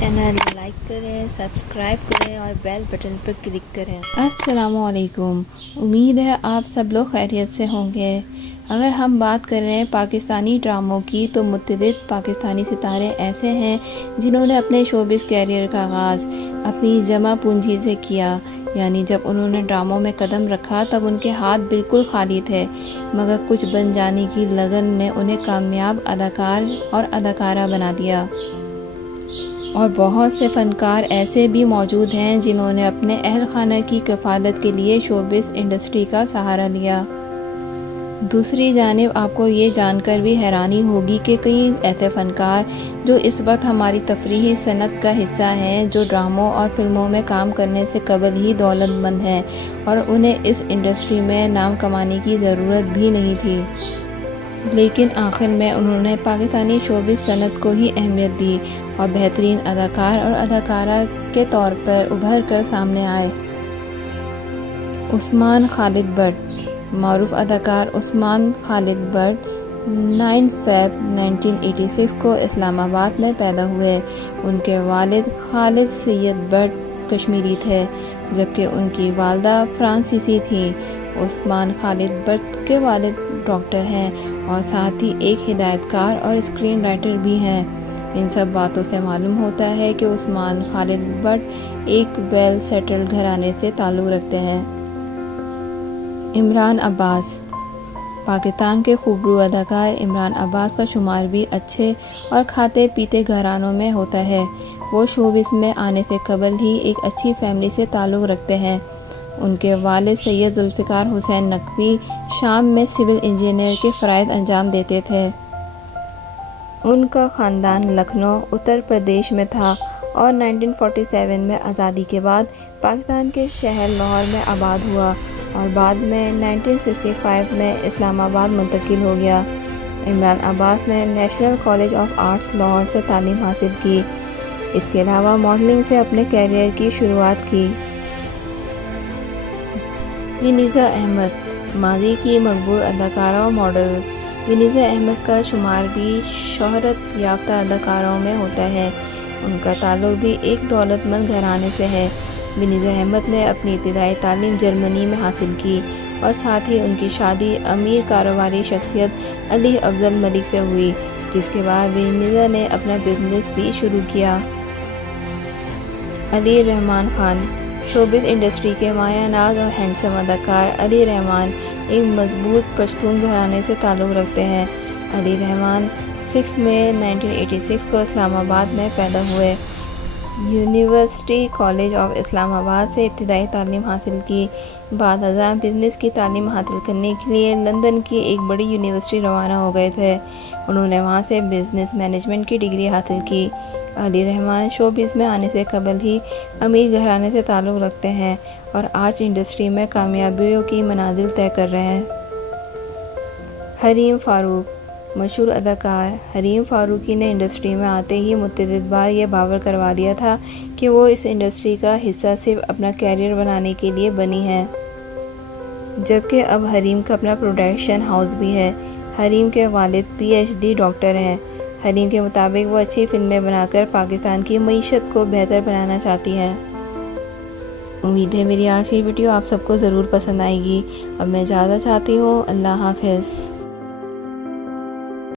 Channel like کریں، subscribe کریں اور بیل بٹن پر کلک کریں۔ السلام علیکم، امید ہے آپ سب لوگ خیریت سے ہوں گے۔ اگر ہم بات کریں پاکستانی ڈراموں کی تو متعدد پاکستانی ستارے ایسے ہیں جنہوں نے اپنے شوبز کیریئر کا آغاز اپنی جمع پونجی سے کیا، یعنی جب انہوں نے ڈراموں میں قدم رکھا تب ان کے ہاتھ بالکل خالی تھے، مگر کچھ بن جانے کی لگن نے انہیں کامیاب اداکار اور اداکارہ بنا دیا۔ اور بہت سے فنکار ایسے بھی موجود ہیں جنہوں نے اپنے اہل خانہ کی کفالت کے لیے شوبز انڈسٹری کا سہارا لیا۔ دوسری جانب آپ کو یہ جان کر بھی حیرانی ہوگی کہ کئی ایسے فنکار جو اس وقت ہماری تفریحی صنعت کا حصہ ہیں، جو ڈراموں اور فلموں میں کام کرنے سے قبل ہی دولت مند ہیں اور انہیں اس انڈسٹری میں نام کمانے کی ضرورت بھی نہیں تھی، لیکن آخر میں انہوں نے پاکستانی شوبز صنعت کو ہی اہمیت دی اور بہترین اداکار اور اداکارہ کے طور پر ابھر کر سامنے آئے۔ عثمان خالد بٹ۔ معروف اداکار عثمان خالد بٹ 9 فیب 1986 کو اسلام آباد میں پیدا ہوئے۔ ان کے والد خالد سید بٹ کشمیری تھے، جبکہ ان کی والدہ فرانسیسی تھیں۔ عثمان خالد بٹ کے والد ڈاکٹر ہیں اور ساتھ ہی ایک ہدایت کار اور اسکرین رائٹر بھی ہیں۔ ان سب باتوں سے معلوم ہوتا ہے کہ عثمان خالد بٹ ایک ویل سیٹلڈ گھرانے سے تعلق رکھتے ہیں۔ عمران عباس۔ پاکستان کے خوبرو اداکار عمران عباس کا شمار بھی اچھے اور کھاتے پیتے گھرانوں میں ہوتا ہے۔ وہ شوبز میں آنے سے قبل ہی ایک اچھی فیملی سے تعلق رکھتے ہیں۔ ان کے والد سید ذوالفقار حسین نقوی شام میں سول انجینئر کے فرائض انجام دیتے تھے۔ ان کا خاندان لکھنؤ، اتر پردیش میں تھا اور 1947 میں آزادی کے بعد پاکستان کے شہر لاہور میں آباد ہوا اور بعد میں 1965 میں اسلام آباد منتقل ہو گیا۔ عمران عباس نے national college of arts Lahore سے تعلیم حاصل کی۔ اس کے علاوہ ماڈلنگ سے اپنے کیریئر کی شروعات کی۔ ونیزا احمد۔ ماضی کی مقبول اداکارہ و ماڈل ونیزا احمد کا شمار بھی شہرت یافتہ اداکاروں میں ہوتا ہے۔ ان کا تعلق بھی ایک دولت مند گھرانے سے ہے۔ ونیزا احمد نے اپنی ابتدائی تعلیم جرمنی میں حاصل کی اور ساتھ ہی ان کی شادی امیر کاروباری شخصیت علی افضل ملک سے ہوئی، جس کے بعد ونیزا نے اپنا بزنس بھی شروع کیا۔ علی رحمان خان۔ شوبز انڈسٹری کے مایہ ناز اور ہینڈسم اداکار علی رحمان ایک مضبوط پشتون گھرانے سے تعلق رکھتے ہیں۔ علی رحمان 6 مئی 1986 کو اسلام آباد میں پیدا ہوئے۔ یونیورسٹی کالج آف اسلام آباد سے ابتدائی تعلیم حاصل کی۔ بعد ازاں بزنس کی تعلیم حاصل کرنے کے لیے لندن کی ایک بڑی یونیورسٹی روانہ ہو گئے تھے۔ انہوں نے وہاں سے بزنس مینجمنٹ کی ڈگری حاصل کی۔ علی رحمان شوبز میں آنے سے قبل ہی امیر گھرانے سے تعلق رکھتے ہیں اور آج انڈسٹری میں کامیابیوں کی منازل طے کر رہے ہیں۔ حریم فاروق۔ مشہور اداکار حریم فاروقی نے انڈسٹری میں آتے ہی متعدد بار یہ باور کروا دیا تھا کہ وہ اس انڈسٹری کا حصہ صرف اپنا کیریئر بنانے کے لیے بنی ہے، جبکہ اب حریم کا اپنا پروڈکشن ہاؤس بھی ہے۔ حریم کے والد PhD ڈاکٹر ہیں۔ حریم کے مطابق وہ اچھی فلمیں بنا کر پاکستان کی معیشت کو بہتر بنانا چاہتی ہیں۔ امید ہے میری آج کی ویڈیو آپ سب کو ضرور پسند آئے گی۔ اب میں اجازت چاہتی ہوں۔ اللہ حافظ۔